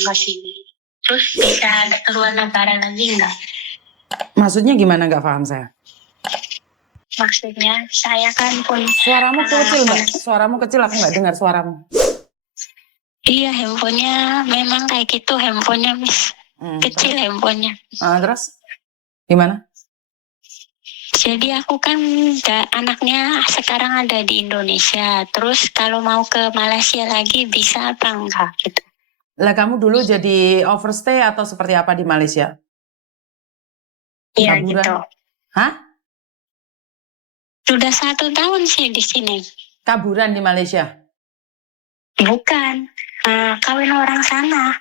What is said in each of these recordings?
masih terus bisa keluar negara lagi nggak? Maksudnya gimana, nggak paham saya? Maksudnya saya kan pun Suaramu kecil, Mbak. Suaramu kecil, aku nggak dengar suaramu. Iya, handphonenya memang kayak gitu, handphonenya Miss. Kecil handphonenya. Terus gimana? Jadi aku kan anaknya sekarang ada di Indonesia. Terus kalau mau ke Malaysia lagi bisa apa enggak gitu? Lah kamu dulu jadi overstay atau seperti apa di Malaysia? Iya Kaburan? gitu. Hah? Sudah 1 tahun sih di sini. Kaburan di Malaysia? Bukan, kawin orang sana.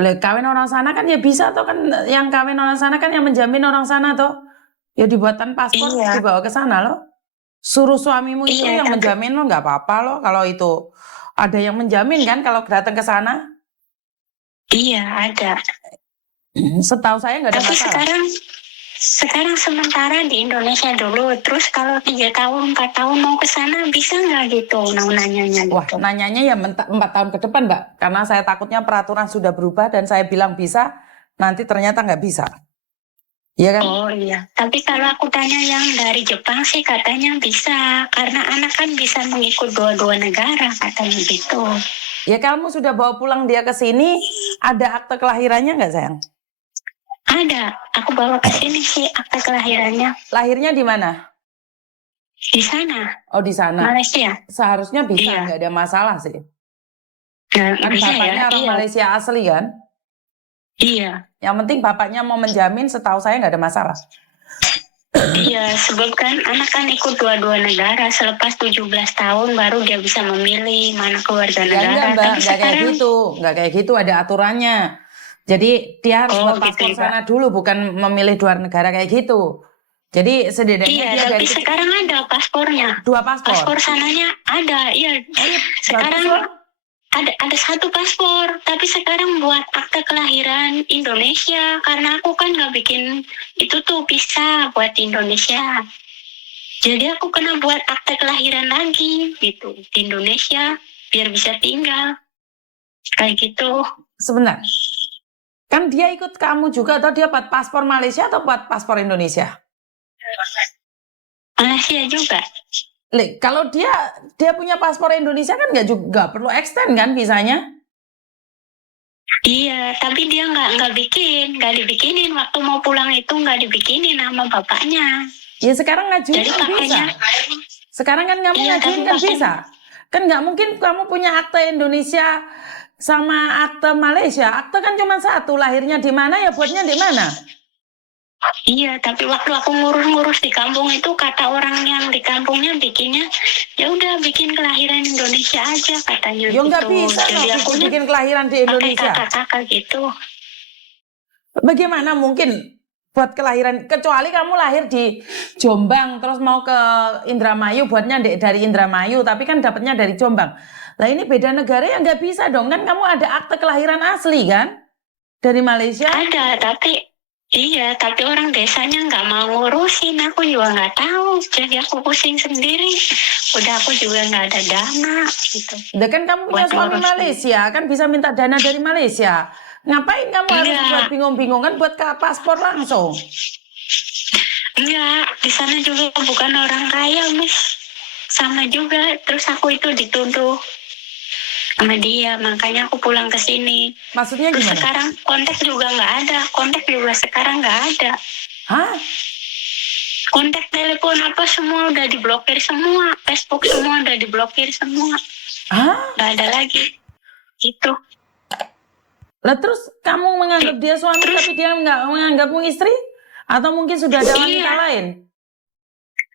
Lah kawin orang sana kan ya bisa toh, kan yang kawin orang sana kan yang menjamin orang sana toh. Ya dibuatkan paspor, Iya. dibawa ke sana loh. Suruh suamimu itu Iya, yang tapi menjamin lo, nggak apa-apa loh kalau itu ada yang menjamin kan kalau datang ke sana. iya ada. Setahu saya nggak ada Tapi masalah. sekarang sementara di Indonesia dulu. Terus kalau 3 tahun, 4 tahun mau ke sana bisa nggak gitu? Nanyanya gitu. Wah, nanyanya ya 4 tahun ke depan, Mbak. Karena saya takutnya peraturan sudah berubah dan saya bilang bisa, nanti ternyata nggak bisa. Iya kan? Oh iya, tapi kalau aku tanya yang dari Jepang sih katanya bisa, karena anak kan bisa mengikut dua-dua negara katanya gitu. Ya kamu sudah bawa pulang dia ke sini, ada akte kelahirannya nggak sayang? Ada, aku bawa ke sini sih akte kelahirannya. Lahirnya di mana? Di sana. Oh di sana. Malaysia. Seharusnya bisa, Iya. nggak ada masalah sih. Nah, Kan bisa bapaknya ya? orang Iya. Malaysia asli kan? Iya. Yang penting bapaknya mau menjamin, setahu saya nggak ada masalah. Iya, sebab kan anak kan ikut dua-dua negara. Selepas 17 tahun baru dia bisa memilih mana keluarga Ya negara. enggak, Mbak, Tapi nggak kayak gitu. Nggak kayak gitu, ada aturannya. Jadi dia harus buat paspor gitu, sana dulu, bukan memilih luar negara kayak gitu. Jadi setidaknya iya, dia tapi dari sekarang ada paspornya. 2 paspor. Paspor sananya ada, iya. Sekarang ada 1 paspor, tapi sekarang buat akte kelahiran Indonesia karena aku kan nggak bikin itu tuh visa buat Indonesia. Jadi aku kena buat akte kelahiran lagi gitu di Indonesia biar bisa tinggal. Kayak gitu. Sebentar. Kan dia ikut kamu juga atau dia buat paspor Malaysia atau buat paspor Indonesia? Malaysia juga. Kalau dia punya paspor Indonesia kan nggak perlu extend kan visanya? Iya, tapi dia nggak dibikinin waktu mau pulang itu nggak dibikinin sama bapaknya. Ya sekarang ngajuin Jadi kan bisa. Sekarang kan kamu iya, ngajuin kan bisa. Kan nggak mungkin kamu punya akte Indonesia sama akte Malaysia. Akte kan cuma satu, lahirnya di mana ya buatnya di mana. Iya, tapi waktu aku ngurus-ngurus di kampung itu kata orang yang di kampungnya bikinnya ya udah bikin kelahiran Indonesia aja katanya. Ya nggak gitu. bisa Jadi loh aku bikin kelahiran di Indonesia. Pakai kakak gitu. Bagaimana mungkin buat kelahiran, kecuali kamu lahir di Jombang terus mau ke Indramayu buatnya dari Indramayu, tapi kan dapatnya dari Jombang. Lah ini beda negara ya nggak bisa dong, kan kamu ada akte kelahiran asli kan dari Malaysia? Ada, tapi orang desanya nggak mau ngurusin, aku juga nggak tahu, jadi aku pusing sendiri. Udah aku juga nggak ada dana gitu. Udah kan kamu punya suami Malaysia, kan bisa minta dana dari Malaysia. Ngapain kamu harus buat bingung-bingung, kan buat ke paspor langsung? Enggak, di sana juga bukan orang kaya, Miss. Sama juga, terus aku itu dituduh sama dia, makanya aku pulang ke sini. Maksudnya terus gimana? Sekarang kontak juga nggak ada, kontak juga sekarang nggak ada. Hah? Kontak telepon apa semua udah diblokir semua, Facebook semua udah diblokir semua. Hah? Nggak ada lagi. Itu. Lah terus kamu menganggap dia suami tapi dia nggak menganggapmu istri? Atau mungkin sudah ada wanita lain?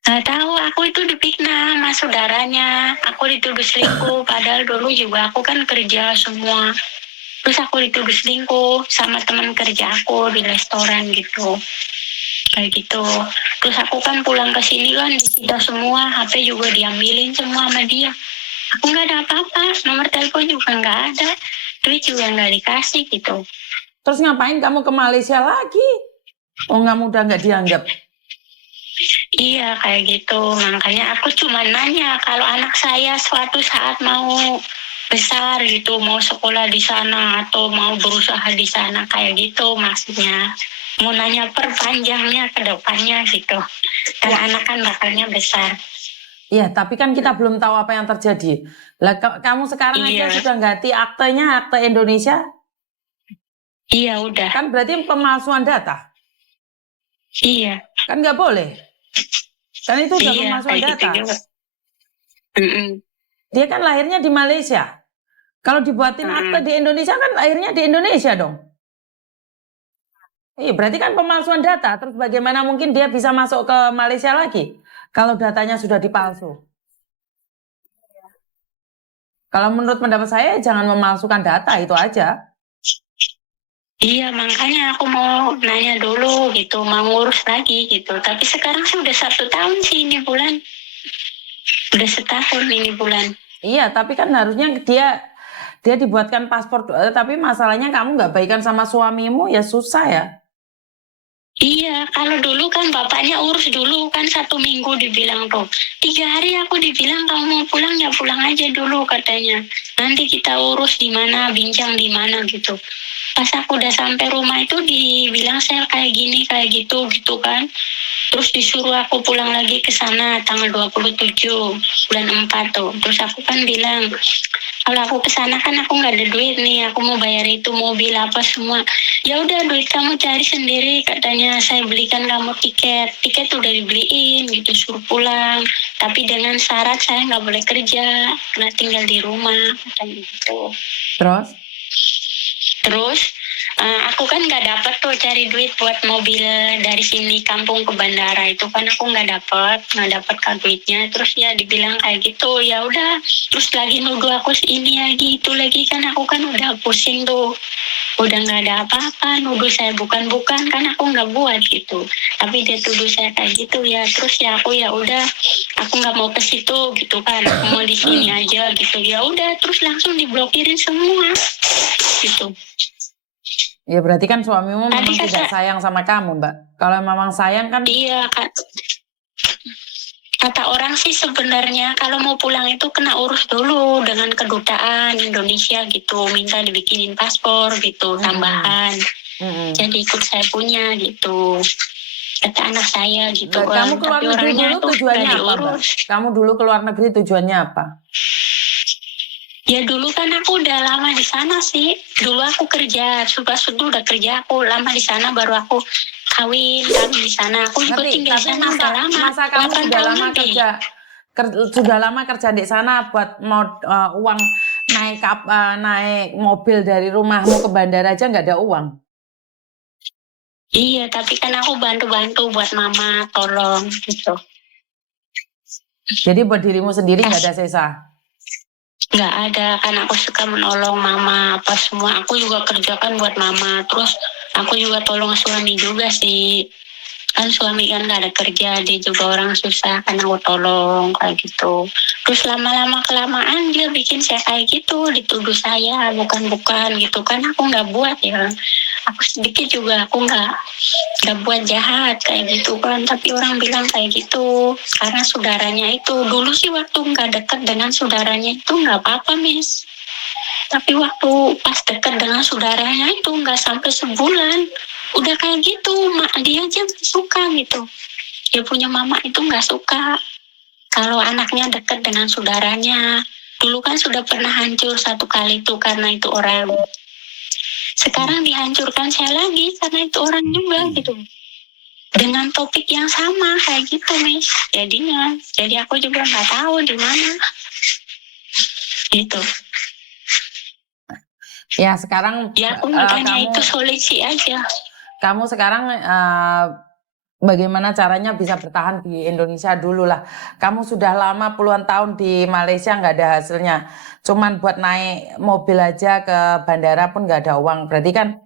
Nggak tahu, aku itu dipikna sama saudaranya. Aku dituduh selingkuh, padahal dulu juga aku kan kerja semua. Terus aku dituduh selingkuh sama teman kerja aku di restoran gitu. Kayak gitu. Terus aku kan pulang ke sini kan disita semua, HP juga diambilin semua sama dia. Aku nggak ada apa-apa, nomor telepon juga nggak ada, duit juga nggak dikasih gitu. Terus ngapain kamu ke Malaysia lagi? Oh, kamu udah nggak dianggap? Iya kayak gitu, makanya aku cuma nanya kalau anak saya suatu saat mau besar gitu, mau sekolah di sana atau mau berusaha di sana kayak gitu maksudnya. Mau nanya perpanjangnya ke depannya gitu. Kan Wah, anak kan bakalnya besar. iya, tapi kan kita belum tahu apa yang terjadi. Lah, kamu sekarang aja Iya, sudah ganti aktenya, akte Indonesia, iya udah. kan berarti pemalsuan data. Iya, Kan nggak boleh. Kan itu udah iya pemalsuan kayak gitu data. juga. Mm-mm, Dia kan lahirnya di Malaysia. Kalau dibuatin akte mm-mm. di Indonesia kan lahirnya di Indonesia dong. Iya, berarti kan pemalsuan data. Terus bagaimana mungkin dia bisa masuk ke Malaysia lagi kalau datanya sudah dipalsu? Kalau menurut pendapat saya jangan memalsukan data itu aja. Iya, makanya aku mau nanya dulu gitu, mau ngurus lagi gitu. Tapi sekarang sih udah 1 tahun sih ini bulan. Udah setahun ini bulan. Iya, tapi kan harusnya dia dibuatkan paspor. Tapi masalahnya kamu nggak baikan sama suamimu ya susah ya. Iya, kalau dulu kan bapaknya urus dulu kan 1 minggu dibilang tuh. 3 hari aku dibilang kamu mau pulang ya pulang aja dulu katanya. Nanti kita urus di mana, bincang di mana gitu. Pas aku udah sampai rumah itu dibilang saya kayak gini, kayak gitu gitu kan. Terus disuruh aku pulang lagi ke sana tanggal 27 bulan 4 tuh. Terus aku kan bilang, kalau aku ke sana kan aku nggak ada duit nih, aku mau bayar itu mobil apa semua. Ya udah duit kamu cari sendiri katanya, saya belikan kamu tiket. Tiket udah dibeliin gitu, suruh pulang. Tapi dengan syarat saya nggak boleh kerja, kena tinggal di rumah katanya gitu. Terus? Terus aku kan nggak dapat tuh cari duit buat mobil dari sini kampung ke bandara itu kan aku nggak dapat kan duitnya. Terus ya dibilang kayak gitu, ya udah. Terus lagi nuduh aku ini lagi itu lagi kan aku kan udah pusing tuh, udah nggak ada apa-apa, nuduh saya bukan kan aku nggak buat gitu. Tapi dia tuduh saya kayak gitu ya. Terus ya aku ya udah, aku nggak mau ke situ gitu kan, aku mau di sini aja gitu. Ya udah, terus langsung diblokirin semua gitu. Ya berarti kan suamimu Tadi memang tidak kata, sayang sama kamu, Mbak. Kalau memang sayang kan, iya kata orang sih sebenarnya kalau mau pulang itu kena urus dulu dengan kedutaan Indonesia gitu, minta dibikinin paspor gitu, tambahan. Jadi ikut saya punya gitu. Kata anak saya gitu Mbak, kamu kan, keluar tapi negeri orangnya dulu tuh nggak tujuannya apa, Mbak? diurus. Kamu dulu keluar negeri tujuannya apa? Ya dulu kan aku udah lama di sana sih. Dulu aku kerja, sudah udah kerja aku lama di sana, baru aku kawin di sana. Aku juga Ngerti, tinggal di tapi sana udah lama, masa kamu 8 sudah tahun lama lebih. sudah lama kerja di sana buat mau uang naik mobil dari rumahmu ke bandara aja nggak ada uang. Iya, tapi kan aku bantu-bantu buat mama, tolong gitu. Jadi buat dirimu sendiri nggak ada sisa. Nggak ada, kan aku suka menolong mama apa semua. Aku juga kerjakan buat mama. Terus aku juga tolong suami juga sih. Kan suami kan nggak ada kerja, dia juga orang susah, kan aku tolong kayak gitu. Terus lama-lama kelamaan dia bikin saya kayak gitu, dituduh saya bukan gitu kan, aku nggak buat ya. Aku sedikit juga aku nggak buat jahat kayak gitu kan, tapi orang bilang kayak gitu karena saudaranya itu. Dulu sih waktu nggak dekat dengan saudaranya itu nggak apa-apa Miss, tapi waktu pas dekat dengan saudaranya itu nggak sampai sebulan udah kayak gitu. Mak dia aja nggak suka gitu, dia punya mama itu nggak suka kalau anaknya dekat dengan saudaranya. Dulu kan sudah pernah hancur 1 kali tuh karena itu orang. Sekarang dihancurkan saya lagi karena itu orang juga gitu, dengan topik yang sama kayak gitu Miss. Jadinya jadi aku juga nggak tahu di mana gitu. Ya sekarang Ya aku makanya kamu itu solusi aja. kamu sekarang bagaimana caranya bisa bertahan di Indonesia dulu lah. Kamu sudah lama puluhan tahun di Malaysia nggak ada hasilnya. Cuman buat naik mobil aja ke bandara pun nggak ada uang. Berarti kan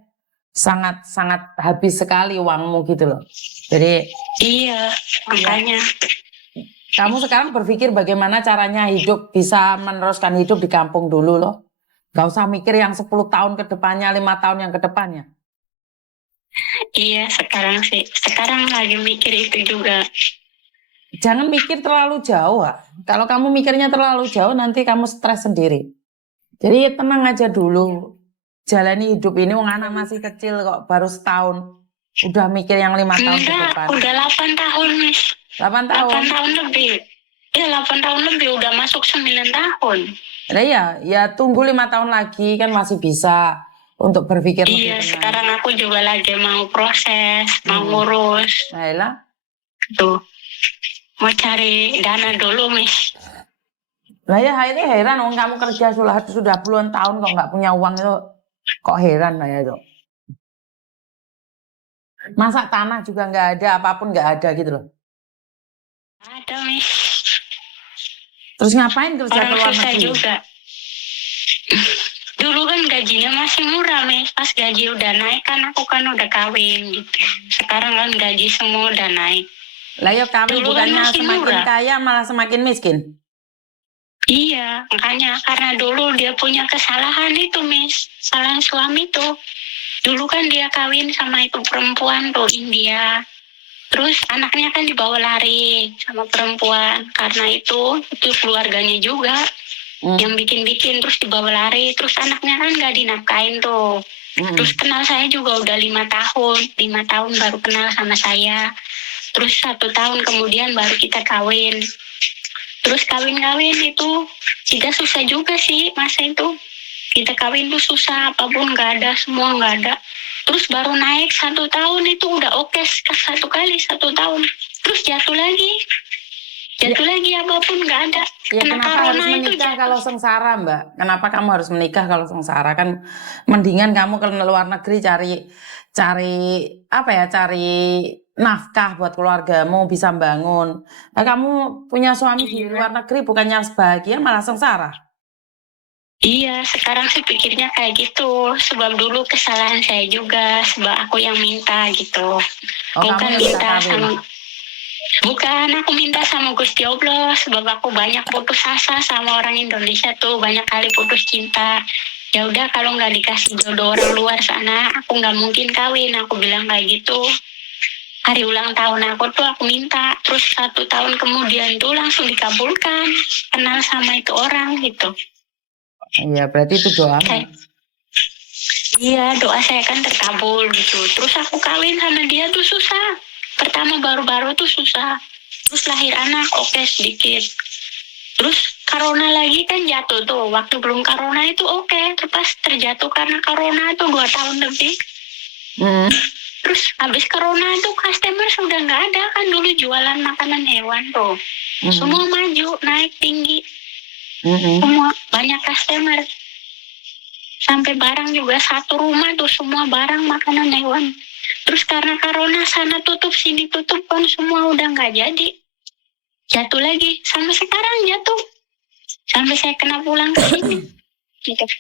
sangat habis sekali uangmu gitu loh. Jadi Iya, makanya. kamu sekarang berpikir bagaimana caranya bisa meneruskan hidup di kampung dulu loh. Gak usah mikir yang 10 tahun ke depannya, 5 tahun yang ke depannya. Iya, sekarang sih. Sekarang lagi mikir itu juga. Jangan mikir terlalu jauh. Ah. Kalau kamu mikirnya terlalu jauh nanti kamu stres sendiri. Jadi tenang aja dulu. Jalani hidup ini, wong anak masih kecil kok, baru setahun. Udah mikir yang 5 tahun ke Enggak, depan. udah 8 tahun, Miss. 8 8 tahun. tahun lebih. Ya, 8 tahun lebih, udah masuk 9 tahun. Nah, ya tunggu 5 tahun lagi kan masih bisa untuk berpikir lebih Iya, tenang. sekarang aku juga lagi mau proses, mau ngurus. Baiklah. Tuh, mau cari dana dulu, Miss. Lah ya itu heran, wong kamu kerja sudah puluhan tahun kok nggak punya uang itu, kok heran lah ya itu. Masa tanah juga nggak ada, apapun nggak ada gitu loh. Ada, Miss. Terus ngapain kerja Orang ke luar susah negeri? juga. Dulu kan gajinya masih murah, Miss. Pas gaji udah naik kan aku kan udah kawin gitu. Sekarang kan gaji semua udah naik. Lah ya kawin Dulu kan bukannya masih semakin murah. kaya malah semakin miskin. Iya, makanya karena dulu dia punya kesalahan itu, Miss. Kesalahan suami tuh. Dulu kan dia kawin sama itu perempuan tuh, India. Terus anaknya kan dibawa lari sama perempuan. Karena itu keluarganya juga yang bikin-bikin, terus dibawa lari. Terus anaknya kan gak dinafkain tuh. Terus kenal saya juga udah 5 tahun. 5 tahun baru kenal sama saya. Terus 1 tahun kemudian baru kita kawin. Terus kawin-kawin itu kita susah juga sih masa itu. Kita kawin tuh susah, apapun nggak ada, semua nggak ada. Terus baru naik 1 tahun itu udah oke, 1 kali 1 tahun. Terus jatuh lagi. Jatuh lagi apapun nggak ada. Ya Kena kenapa harus corona itu menikah jatuh. kalau sengsara, Mbak? Kenapa kamu harus menikah kalau sengsara? Kan mendingan kamu ke luar negeri cari apa ya? Cari nafkah buat keluargamu, bisa bangun. Nah, kamu punya suami di luar negeri bukannya bahagia malah sengsara. Iya, sekarang sih pikirnya kayak gitu. Sebab dulu kesalahan saya juga, sebab aku yang minta gitu. Oh, kamu yang minta kawin. sama Bukan, aku minta sama Gusti Allah. Sebab aku banyak putus asa sama orang Indonesia tuh, banyak kali putus cinta. Ya udah, kalau nggak dikasih jodoh orang luar sana, aku nggak mungkin kawin. Aku bilang kayak gitu. Hari ulang tahun aku tuh aku minta, terus 1 tahun kemudian tuh langsung dikabulkan. Kenal sama itu orang gitu. Iya, berarti itu doamu. Iya, doa saya kan terkabul gitu. Terus aku kawin sama dia tuh susah. Pertama baru-baru tuh susah. Terus lahir anak oke sedikit. Terus corona lagi kan jatuh tuh. Waktu belum corona itu oke. Terus terjatuh karena corona itu 2 tahun lebih. Terus habis corona itu customer sudah nggak ada kan, dulu jualan makanan hewan tuh. Semua maju, naik tinggi. Semua banyak customer. Sampai barang juga satu rumah tuh semua barang makanan hewan. Terus karena corona sana tutup sini tutup kan semua udah nggak jadi. Jatuh lagi, sampai sekarang jatuh. Sampai saya kena pulang ke sini.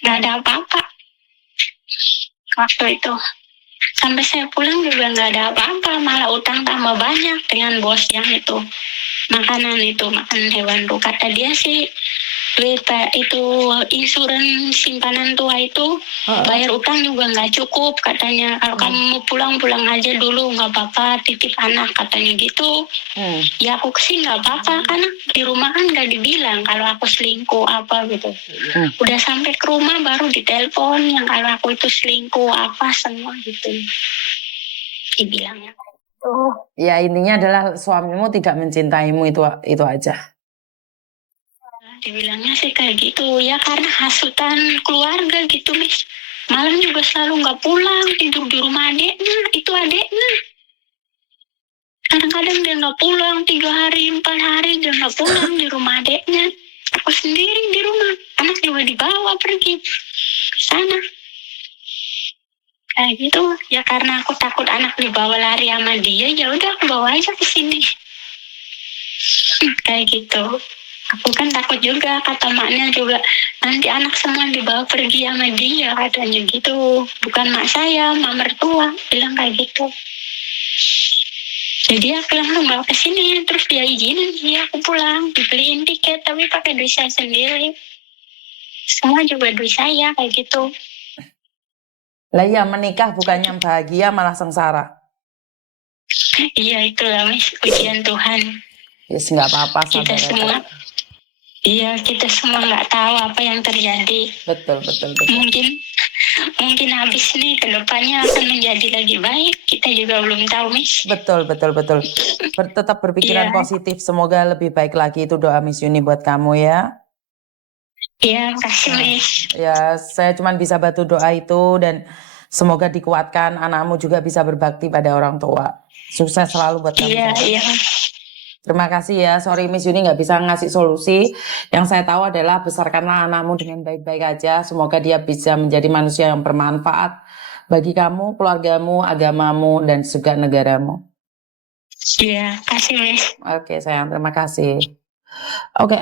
Nggak ada apa-apa. Waktu itu. Sampai saya pulang juga nggak ada apa-apa. Malah utang tambah banyak dengan bos yang itu. Makanan hewan tuh. Kata dia sih, duit itu insuran simpanan tua itu bayar utang juga nggak cukup katanya. Kalau kamu mau pulang aja dulu, nggak apa-apa, titip anak katanya gitu. Ya aku sih nggak apa-apa, karena di rumah kan nggak dibilang kalau aku selingkuh apa gitu. Udah sampai ke rumah baru ditelepon yang kalau aku itu selingkuh apa semua gitu dibilangnya. Ya intinya adalah suamimu tidak mencintaimu, itu aja. Dibilangnya sih kayak gitu ya, karena hasutan keluarga gitu, Miss. Malam juga selalu nggak pulang, tidur di rumah adeknya. Itu adeknya. Kadang-kadang dia nggak pulang 3 hari 4 hari dia nggak pulang di rumah adeknya. Aku sendiri di rumah, anak juga dibawa pergi ke sana. Kayak gitu ya, karena aku takut anak dibawa lari sama dia, ya udah aku bawa aja ke sini. Kayak gitu. Aku kan takut juga, kata maknya juga, nanti anak semua dibawa pergi sama dia, katanya gitu. Bukan mak saya, mak mertua, bilang kayak gitu. Jadi aku langsung bawa ke sini, terus dia izinin sih aku pulang, dibeliin tiket, tapi pakai duit saya sendiri. Semua juga duit saya, kayak gitu. Lah ya menikah bukannya bahagia malah sengsara. Iya itulah, Miss, ujian Tuhan. Yes, nggak apa-apa, Kita sabar semua. aja. Iya, kita semua nggak tahu apa yang terjadi. Betul. Mungkin habis nih kedepannya akan menjadi lagi baik. Kita juga belum tahu, Miss. Betul. Tetap berpikiran Iya. positif. Semoga lebih baik lagi, itu doa Miss Yuni buat kamu ya. Iya, kasih, Miss. Ya, saya cuma bisa bantu doa itu, dan semoga dikuatkan, anakmu juga bisa berbakti pada orang tua. Sukses selalu buat kamu. Iya, sayang. iya. Terima kasih ya, sorry Miss Yuni nggak bisa ngasih solusi. Yang saya tahu adalah besarkanlah anakmu dengan baik-baik aja. Semoga dia bisa menjadi manusia yang bermanfaat bagi kamu, keluargamu, agamamu, dan juga negaramu. Iya, kasih, Miss. Oke sayang, terima kasih. Oke,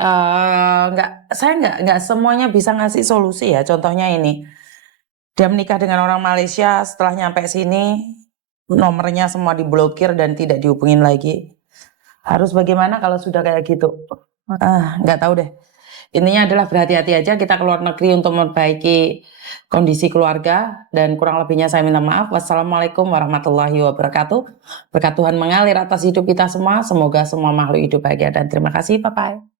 saya nggak semuanya bisa ngasih solusi ya. Contohnya ini, dia menikah dengan orang Malaysia, setelah nyampe sini nomornya semua diblokir dan tidak dihubungin lagi. Harus bagaimana kalau sudah kayak gitu? Nggak tahu deh. Intinya adalah berhati-hati aja, kita keluar negeri untuk memperbaiki kondisi keluarga, dan kurang lebihnya saya minta maaf. Wassalamualaikum warahmatullahi wabarakatuh. Berkat Tuhan mengalir atas hidup kita semua. Semoga semua makhluk hidup bahagia, dan terima kasih. Bye-bye.